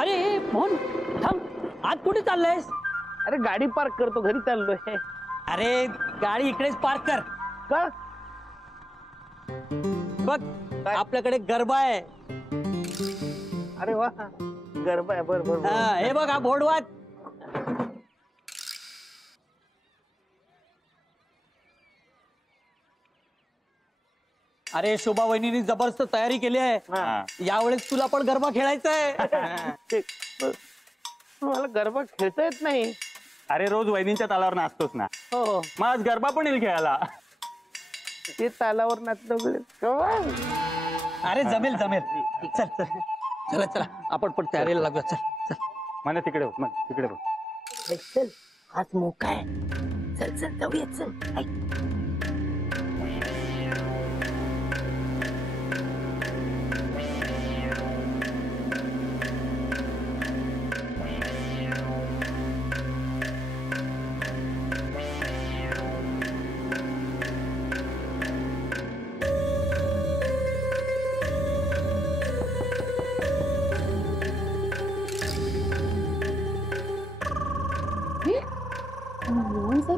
अरे मोहन थांब, आज कुठे चाललायस? अरे गाडी पार्क करतो, घरी चाललोय. अरे गाडी इकडेच पार्क कर. का? बघ आपल्याकडे गरबा आहे. अरे वा, गरबा आहे. बर बर. हे बघ हा बोर्ड वाच. अरे शोभा वहिनीने जबरदस्त तयारी केली आहे. यावेळेस तुला पण गरबा खेळायचा आहे. मला गरबा खेळता येत नाही. अरे रोज वहिनींच्या तालावर नाचतोस ना. हो, मग आज गरबा पण येईल खेळायला. ते तालावर नाचलं. अरे जमेल जमेल. चल चल चला चला आपण पण तयारीला लागू. चल चल मला तिकडे हो, मग तिकडे हो. चल आज मोका आहे. चल चल जाऊया. चल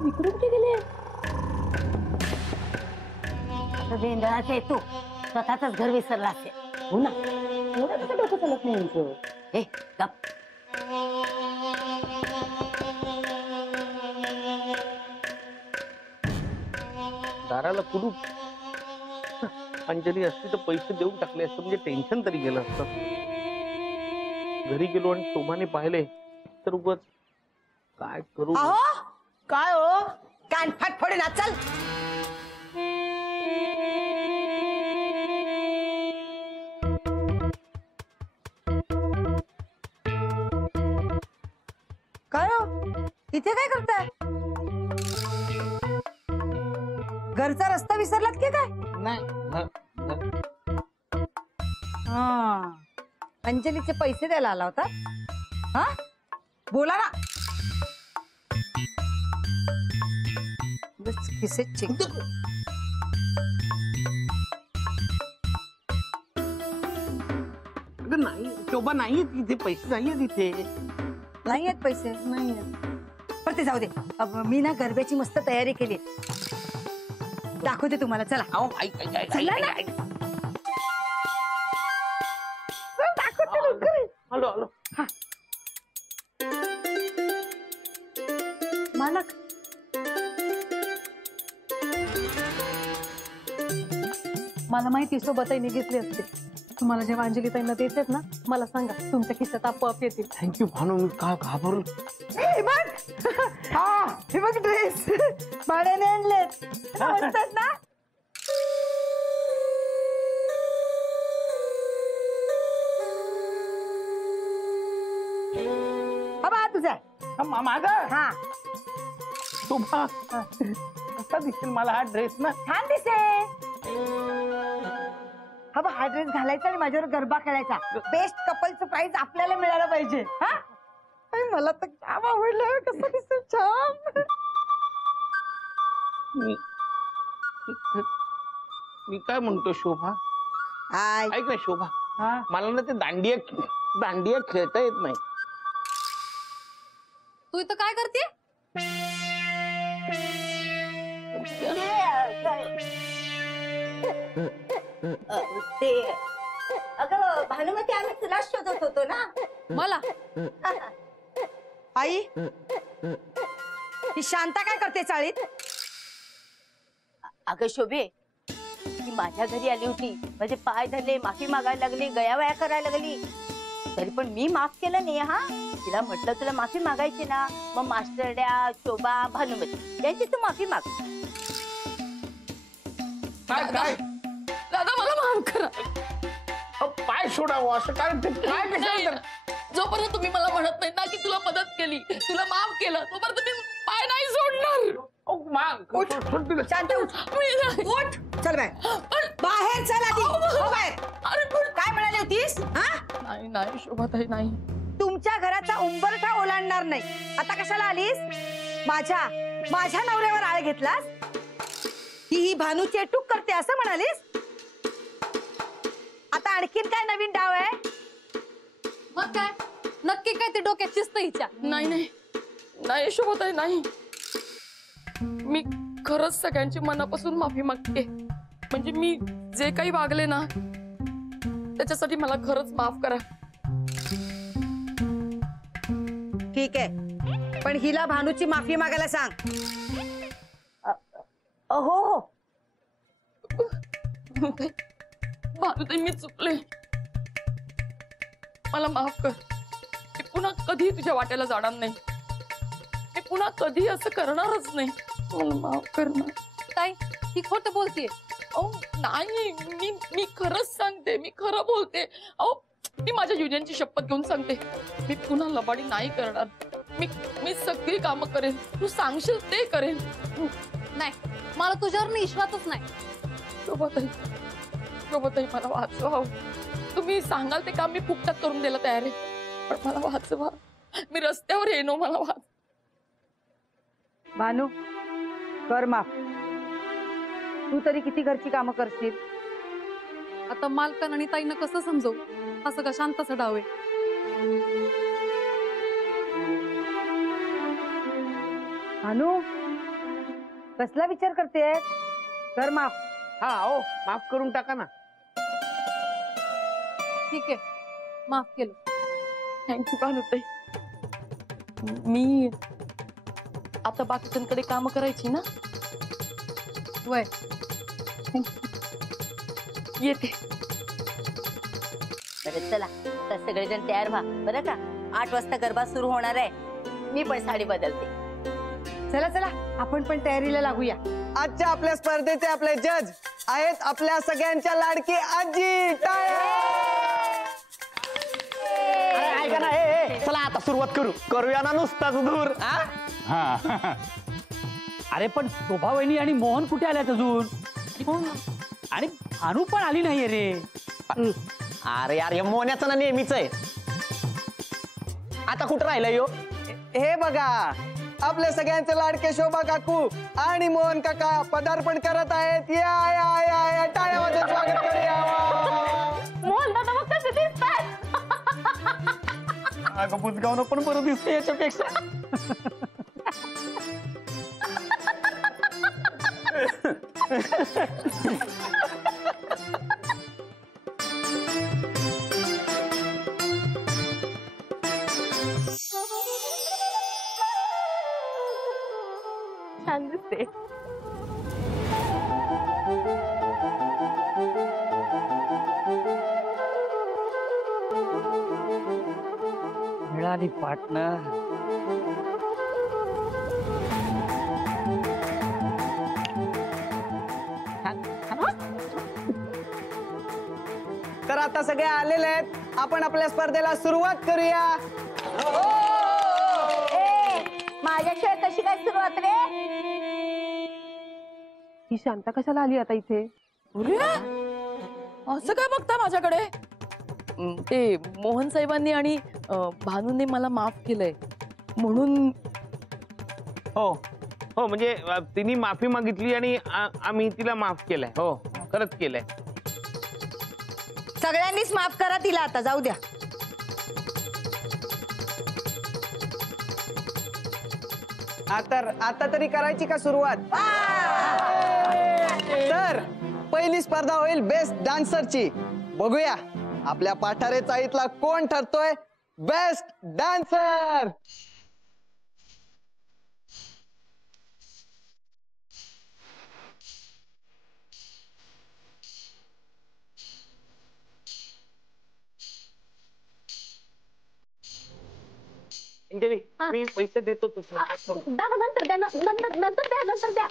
इकडे कुठे गेले? वेंदळाचे आहे तू, स्वतःच घर विसरला असेल. हो ना, एवढं कसं डोकं चालत नाही यांचं. हे गप. दाराला कुलूप. अंजली असती तर पैसे देऊन टाकले असतं, म्हणजे टेन्शन तरी गेलं असतं. घरी गेलो आणि शोभाने पाहिले तर उगाच काय करू. काय हो, कान फाट फोडे ना. चल काय हो, इथे काय करताय? घरचा रस्ता विसरलात की काय? नाही. अंजलीचे पैसे द्यायला आला होता? हा बोला ना. किसे चेक. अगं नाही शोभा, नाहीये तिथे पैसे, नाहीये तिथे. नाही आहेत पैसे. नाही पण ते जाऊ दे. मी ना गरब्याची मस्त तयारी केली. दाखवते तुम्हाला. चला. दाखवते लवकर. आलो आलो. मालक मला माहिती सोबतही निघितली असते. तुम्हाला जेव्हा अंजली ताईंना द्यायचेत ना, मला सांगा, तुमच्या खिशात आपोआप येतील. थँक्यू भानू. मी का घाबरलो. हे बघ ड्रेस भाड्याने आणलेत. आवडतात ना? हा तुझा माझा. हा शोभा कसा दिसेल मला हा ड्रेस ना? छान दिसेल. हा ड्रेस घालायचा आणि माझ्यावर गरबा खेळायचा. बेस्ट कपलचं प्राइज आपल्याला मिळालं पाहिजे. हा मला तर छान आवडलं. कसं दिसेल छान. मी काय म्हणतो शोभा, ऐक ना शोभा, मला ना ते दांडिया खेळता येत नाही. तू इथं काय करते? ते अगं भानुमती, आम्ही तुला शोधत होतो ना. मला आई ही शांता काय करते चाळीत? अगं शोभे, ती माझ्या घरी आली होती. माझे पाय धरले, माफी मागायला लागली, गयावया करायला लागली. तरी पण मी माफ केलं नाही. हा तिला म्हटलं तुला माफी मागायची ना, मग मास्टरड्या, शोभा, भानुमती यांची तू माफी माग. काय दादा मला माफ करा. पाय सोडावं असं काय? जोपर्यंत तुम्ही मला म्हणत नाही ना की तुला मदत केली, तुला माफ केलं, तोपर्यंत मी पाय नाही सोडणार. शांत उठ. चल बाहेर चल आधी. काय म्हणाली होतीस? नाही नाही शोभाताई नाही. तुमच्या घराचा उंबरठा ओलांडणार नाही. आता कशाला आलीस? माझ्या नवऱ्यावर आळ घेतलास? ही भानू चेटूक करते असं म्हणालीस? आता आणखीन काय नवीन डाव आहे? मग मग काय नक्की काय ते डोक्यात शिस्त हिच्या? नाही नाही नाही शोभताई नाही. मी खरंच सगळ्यांची मनापासून माफी मागते. म्हणजे मी जे काही वागले ना त्याच्यासाठी मला खरंच माफ करा. ठीक आहे, पण हिला भानूची माफी मागायला सांग. हो हो. भानुताई मी चुकले, मला माफ कर. मी पुन्हा कधी तुझ्या वाट्याला जाणार नाही. मी पुन्हा कधी असं करणारच नाही. मला माफ कर ना. ताई ती खोटं बोलतीये. अहो नाही, मी खरंच सांगते, मी खरं बोलते. अहो मी माझ्या युनियनची शपथ घेऊन सांगते, मी पुन्हा लबाडी नाही करणार. मी सगळी कामं करेन, तू सांगशील ते करेन. नाही मला तुझ्यावर विश्वासच नाही. शोभताई मला वाचवा. तुम्ही सांगाल ते काम मी फुकटात करून द्यायला तयार आहे, पण मला वाचवा. मी रस्त्यावर येईन, मला वाच. भानू कर माफ. तू तरी किती घरची कामं करशील? आता मालकन आणि ताईनं कसं समजवू? असं का शांतच डावे. भानू कसला विचार करते? कर माफ. हा हो, माफ करून टाका ना. ठीक आहे माफ केलं. थँक्यू भानुताई. मी आता बाकीच्यांकडे काम करायची ना. वय येते. बरं चला तर सगळेजण तयार व्हा बरं का. 8 वाजता गरबा सुरू होणार आहे. मी पण साडी बदलते. चला चला आपण पण तयारीला लागूया. आजच्या आपल्या स्पर्धेचे आपले जज आहेत आपल्या सगळ्यांच्या लाडकी आजी. ऐका ना, चला आता सुरुवात करूया ना नुसताच दूर. हा अरे पण शोभा वहिनी आणि मोहन कुठे आल्यात अजून? आणि भानू पण आली नाहीये रे. अरे यार हे मोहन्याचं ना नेहमीच आहे. आता कुठं राहिलं यो? हे बघा आपल्या सगळ्यांचे लाडके शोभा काकू आणि मोहन काका पदार्पण करत आहेत. या या या या टाळ्या वाजवून स्वागत करूया. मोहन दादा मग कसे दिसतात? अगं बुजगावनं पण बरं दिसते याच्यापेक्षा. छान दिसते. मिळाली पार्टनर. तर आता सगळे आलेले आहेत. आपण आपल्या स्पर्धेला सुरुवात करूया. माझ्याशिवाय कशी काय सुरुवात रे? ही शांता कशाला आली आता इथे? असं काय बघता माझ्याकडे? ते मोहन साहेबांनी आणि भानूने मला माफ केलंय म्हणून. हो हो, म्हणजे तिने माफी मागितली आणि आम्ही तिला माफ केलंय. हो खरंच केलंय. सगळ्यांनीच माफ करा तिला. आता जाऊ द्या. आता तरी करायची का सुरुवात? तर पहिली स्पर्धा होईल बेस्ट डान्सरची. बघूया आपल्या पाठारेचा इथला कोण ठरतोय बेस्ट डान्सर. मी पैसे देतो तुझं. नंतर द्या, नंतर द्या.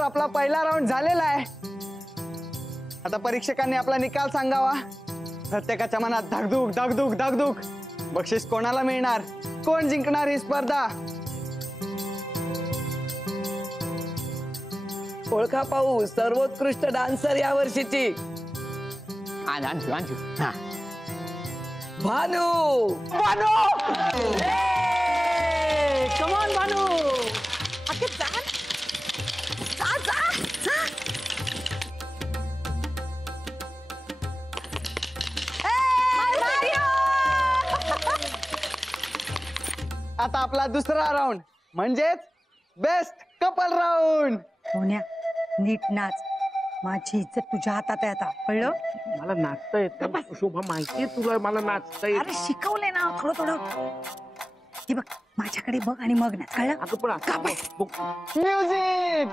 तर आपला पहिला राऊंड झालेला आहे. आता परीक्षकांनी आपला निकाल सांगावा. प्रत्येकाच्या मनात धाकधूक धाकधूक धाकधूक. बक्षीस कोणाला मिळणार, कोण जिंकणार ही स्पर्धा? ओळखा पाहू सर्वोत्कृष्ट डान्सर या वर्षीची अंजू अंजू हा भानू. कमॉन भानू. अगं जा जा जा जा. आता आपला दुसरा राऊंड म्हणजेच बेस्ट कपल राऊंड. सोन्या नीट नाच. माझी इज्जत तुझ्या हातात आहे आता, कळलं? मला नाचता येत नाही. शोभा माहितीये तुला मला नाचता येत. अरे शिकवलंय ना थोडं थोडं. हे बघ माझ्याकडे बघ आणि मग नाच, कळलं? अगं पण आता म्युझिक.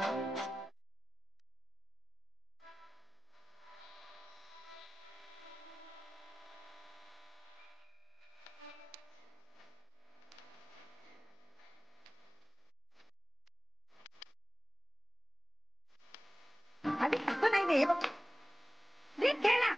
अरे असं नाही रे, हे बघ. नीट खेळ ना.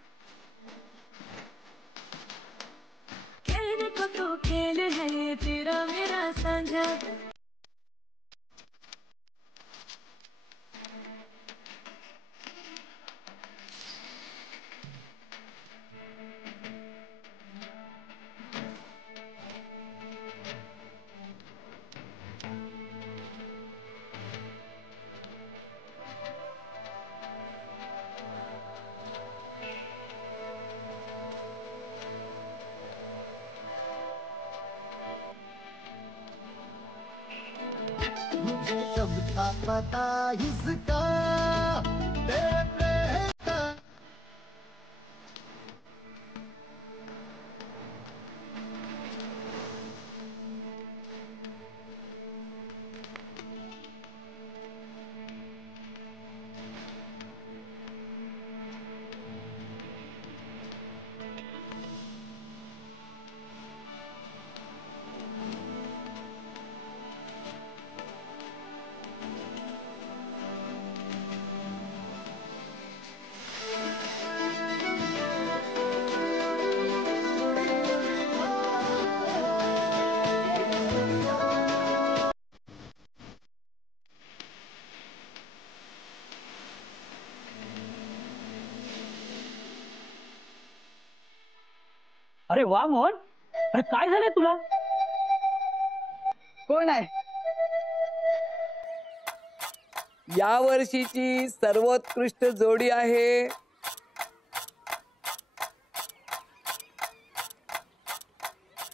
अरे वा मोहन, अरे काय झालंय तुला? कोण आहे? या वर्षीची सर्वोत्कृष्ट जोडी आहे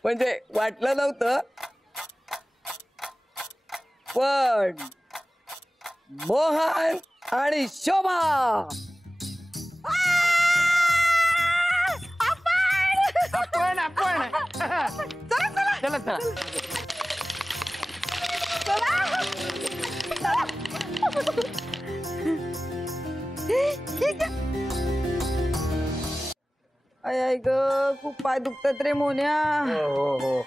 म्हणजे वाटलं नव्हतं पण मोहन आणि शोभा. आपण आपण चला चला. आय ग खूप पाय दुखतात रे मोन्या. हो हो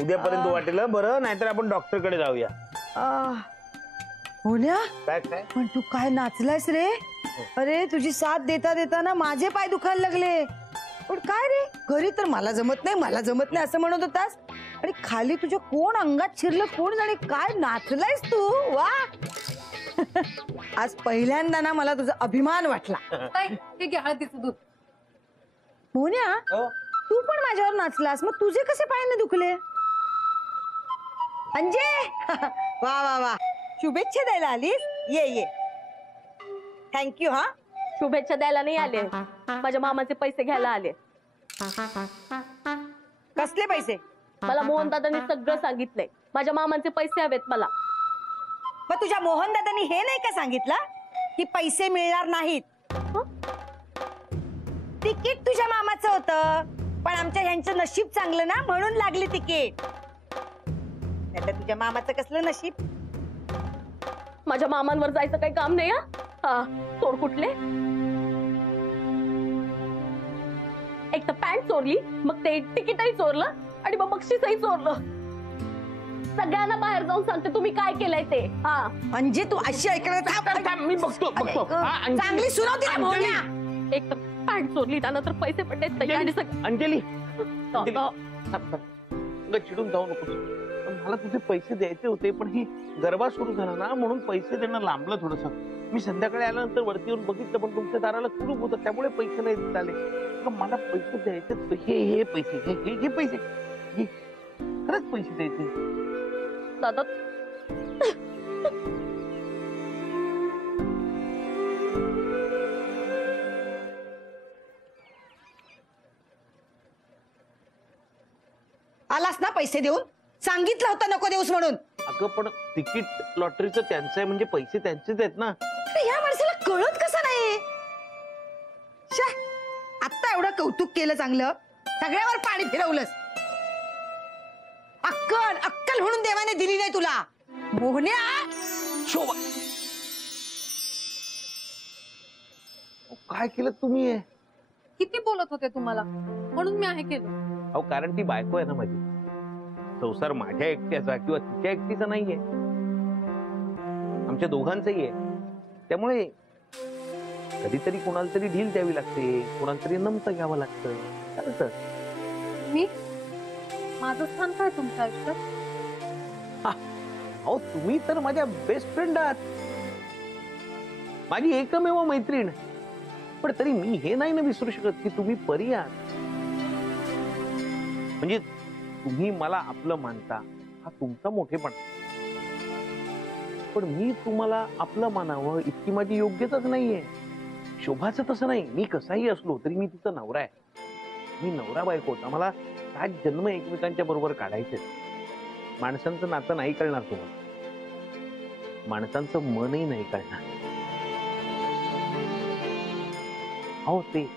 उद्यापर्यंत वाटेल बरं, नाहीतर आपण डॉक्टर कडे जाऊया. मोन्या काय काय पण तू काय नाचलायस रे? अरे तुझी साथ देता देता ना माझे पाय दुखायला लागले. पण काय रे, घरी तर मला जमत नाही मला जमत नाही असं म्हणत होतास, आणि खाली तुझ्या कोण अंगात शिरलं कोण जाणे. काय नाचलायस तू, वा. आज पहिल्यांदा ना मला तुझा अभिमान वाटला. हे घ्या हळदीचं दूध. मोन्या तू पण माझ्यावर नाचलास, मग तुझे कसे पाय नाही दुखले? अंजे वा वा वा, शुभेच्छा द्यायला आलीस? ये ये. थँक्यू. हा शुभेच्छा द्यायला नाही आले, माझ्या मामाचे पैसे घ्यायला आले. कसले पैसे? मला मोहन दादांनी सगळं सांगितलंय. माझ्या मामांचे पैसे हवेत मला. मग तुझ्या मोहन दादांनी हे नाही का सांगितलं की पैसे मिळणार नाहीत? तिकीट तुझ्या मामाचं होतं, पण आमच्या ह्यांचं नशीब चांगलं ना म्हणून लागली तिकीट. नाहीतर तुझ्या मामाचं कसलं नशीब? माझ्या मामांवर जायचं काही काम नाही. हा चोर कुठले? एक तर पॅन्ट चोरली, मग ते तिकीटही चोरलं, आणि मग बक्षीसही चोरलं. सगळ्यांना बाहेर जाऊन सांगते तुम्ही काय केलंय ते. हा म्हणजे तू अशी ऐकणार मी बघतो चांगली सुनावती ना मोहन्या. एक तर पॅन्ट चोरली त्यानंतर पैसे पण देत नाही आणि सगळं अंजली दादा, चिडून जाऊ नको. मला तुझे पैसे द्यायचे होते पण ही गरबा सुरू झाला ना म्हणून पैसे देणं लांबलं थोडस. मी संध्याकाळी आल्यानंतर वरती येऊन बघितलं पण तुमच्या दाराला कुलूप होतं त्यामुळे पैसे नाही देत आले. मला पैसे द्यायचे हे पैसे हे पैसे हे खरंच पैसे द्यायचे दादा आलास ना पैसे देऊन. सांगितलं होतं नको देऊस म्हणून. अगं पण तिकीट लॉटरीचं त्यांचं आहे म्हणजे पैसे त्यांचेच आहेत ना. या माणसाला कळत कसं नाही. आता एवढं कौतुक केलं चांगलं सगळ्यावर पाणी फिरवलंस. अक्कल म्हणून देवाने दिली नाही तुला मोहन्या. शोभा काय केलं तुम्ही? किती बोलत होते तुम्हाला म्हणून मी आहे केलं. अहो कारण ती बायको आहे ना माझी. संसार माझ्या एकट्याचा किंवा तिच्या एकटीचा नाहीये आमच्या दोघांचाही आहे. त्यामुळे कधीतरी कोणाला तरी ढील द्यावी लागते कोणाला तरी नमतं घ्यावं लागतं. मी माझं स्थान काय तुमच्या आयुष्यात? अहो तुम्ही तर माझ्या बेस्ट फ्रेंड आहात माझी एकमेव मैत्रीण. पण तरी मी हे नाही ना विसरू शकत की तुम्ही परी आहात. म्हणजे तुम्ही मला आपलं मानता हा तुमचा मोठेपणा. पण मी तुम्हाला आपलं मानावं इतकी माझी योग्यताच नाहीये. शोभाचं तसं नाही. मी कसाही असलो तरी मी तिचा नवरा आहे. मी नवरा बायको होता. मला 7 जन्म एकमेकांच्या बरोबर काढायचे. माणसांचं नातं नाही कळणार तुम्हाला. माणसांचं मनही नाही कळणार. अहो ते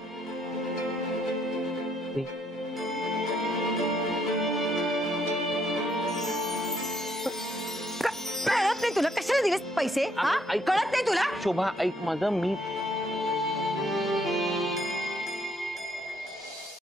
कळत नाही तुला कशाला दिलेस पैसे? कळत नाही तुला? शोभा ऐक माझं. मी